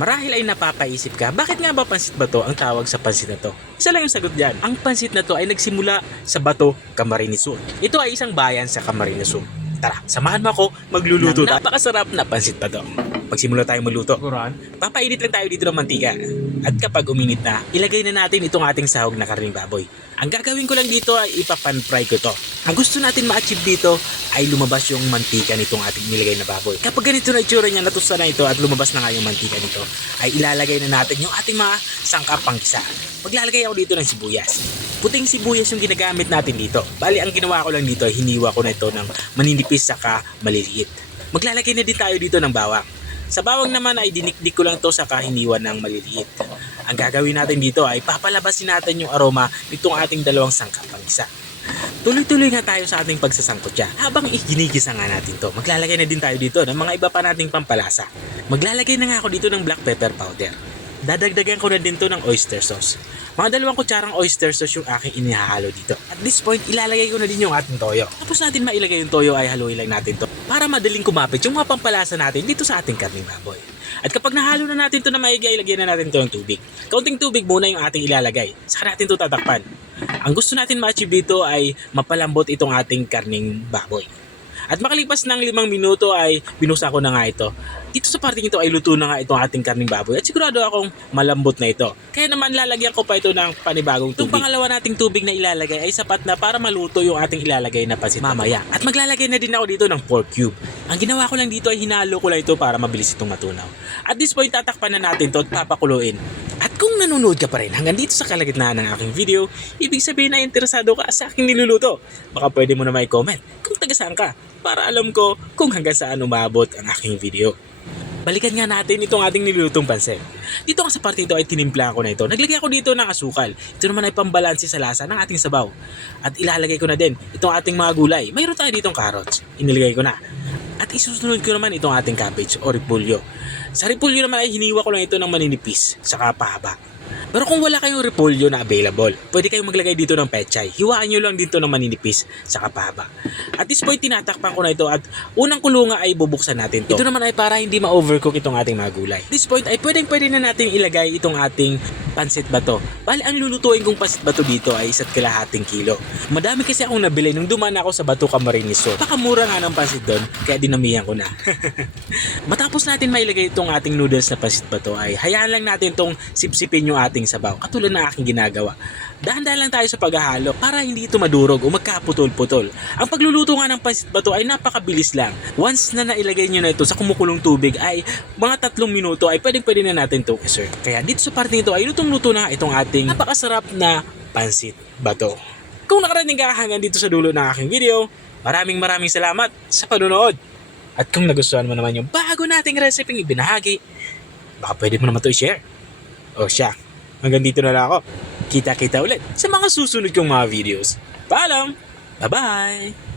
Marahil ay napapaisip ka, bakit nga ba pansit bato ang tawag sa pansit na to? Isa lang yung sagot dyan. Ang pansit na to ay nagsimula sa Bato, Camarines Sur. Ito ay isang bayan sa Camarines Sur. Tara, samahan mo ako magluluto ng napakasarap na pansit bato. Pagsimula tayo magluto, papainit lang tayo dito ng mantika. At kapag uminit na, ilagay na natin itong ating sahog na karning baboy. Ang gagawin ko lang dito ay ipapan-fry ko to. Ang gusto natin ma-achieve dito ay lumabas yung mantika nitong ating nilagay na baboy. Kapag ganito na itsura niya, natusa na ito at lumabas na nga yung mantika nito, ay ilalagay na natin yung ating mga sangkap panggisa. Maglalagay ako dito ng sibuyas. Puting sibuyas yung ginagamit natin dito. Bali, ang ginawa ko lang dito ay hiniwa ko na ito ng maninipis saka maliliit. Maglalagay na din tayo dito ng bawang. Sa bawang naman ay dinikdik ko lang to sa kahiniwan ng maliliit. Ang gagawin natin dito ay papalabasin natin yung aroma nitong ating dalawang sangkap panggisa. Tuloy-tuloy nga tayo sa ating pagsasangkotya. Habang iginigisa nga natin to, maglalagay na din tayo dito ng mga iba pa nating pampalasa. Maglalagay na nga ako dito ng black pepper powder. Dadagdagan ko na din to ng oyster sauce. Mga 2 kutsarang oyster sauce yung aking inihahalo dito. At this point, ilalagay ko na din yung ating toyo. Tapos natin mailagay yung toyo ay haluin lang natin to para madaling kumapit yung mga pampalasa natin dito sa ating karning baboy. At kapag nahalo na natin to na maigi, ilagay na natin to ng tubig. Kaunting tubig muna yung ating ilalagay. Saka natin to tatakpan. Ang gusto natin ma-achieve dito ay mapalambot itong ating karning baboy. At makalipas ng 5 minuto ay binusa ko na nga ito. Dito sa parting ito ay luto na nga itong ating karning baboy at sigurado akong malambot na ito. Kaya naman lalagyan ko pa ito ng panibagong tubig. Itong pangalawa nating tubig na ilalagay ay sapat na para maluto yung ating ilalagay na pansit mamaya. At maglalagay na din ako dito ng pork cube. Ang ginawa ko lang dito ay hinalo ko lang ito para mabilis itong matunaw. At this point tatakpan na natin ito at papakuluin. At kung nanonood ka pa rin hanggang dito sa kalagitnaan ng aking video, ibig sabihin na interesado ka sa aking niluluto. Baka pwede mo na may comment kung taga saan ka para alam ko kung hanggang saan umabot ang aking video. Balikan nga natin itong ating nilulutong pansit. Dito nga sa parte ito ay tinimpla ko na ito. Naglagay ako dito ng asukal. Ito naman ay pambalanse sa lasa ng ating sabaw. At ilalagay ko na din itong ating mga gulay. Mayroon tayo ditong carrots. Inilagay ko na. At isusunod ko naman itong ating cabbage o repolyo. Sa repolyo naman ay hiniwa ko lang ito ng maninipis, saka pahaba. Pero kung wala kayong repolyo na available, pwede kayong maglagay dito ng pechay. Hiwaan nyo lang dito ng maninipis, saka pahaba. At this point, tinatakpan ko na ito at unang kulunga ay bubuksan natin to. Ito naman ay para hindi ma-overcook itong ating mga gulay. At this point ay pwede na natin ilagay itong ating pansit bato. Bali, ang lulutuin kong pansit bato dito ay 1.5 kilo. Madami kasi akong nabili nung dumaan ako sa Bato, Camarines Sur. Pakamura nga ng pansit doon, kaya dinamihan ko na. Matapos natin mailagay itong ating noodles na pansit bato ay hayaan lang natin itong sipsipin yung ating sabaw. Katulad na aking ginagawa. Dahan-dahan lang tayo sa paghahalo para hindi ito madurog o magkaputol-putol. Ang pagluluto nga ng pansit bato ay napakabilis lang. Once na nailagay nyo na ito sa kumukulong tubig ay mga 3 minuto ay pwedeng-pwede na natin itong i-serve. Kaya dito sa parte nito ay lutong-luto na itong ating napakasarap na pansit bato. Kung nakarating ka hanggang dito sa dulo ng aking video, maraming salamat sa panonood. At kung nagustuhan mo naman yung bago nating recipe ibinahagi, baka pwede mo naman ito i-share. O siya, hanggang dito na lang ako. Kita-kita ulit sa mga susunod kong mga videos. Paalam! Bye-bye!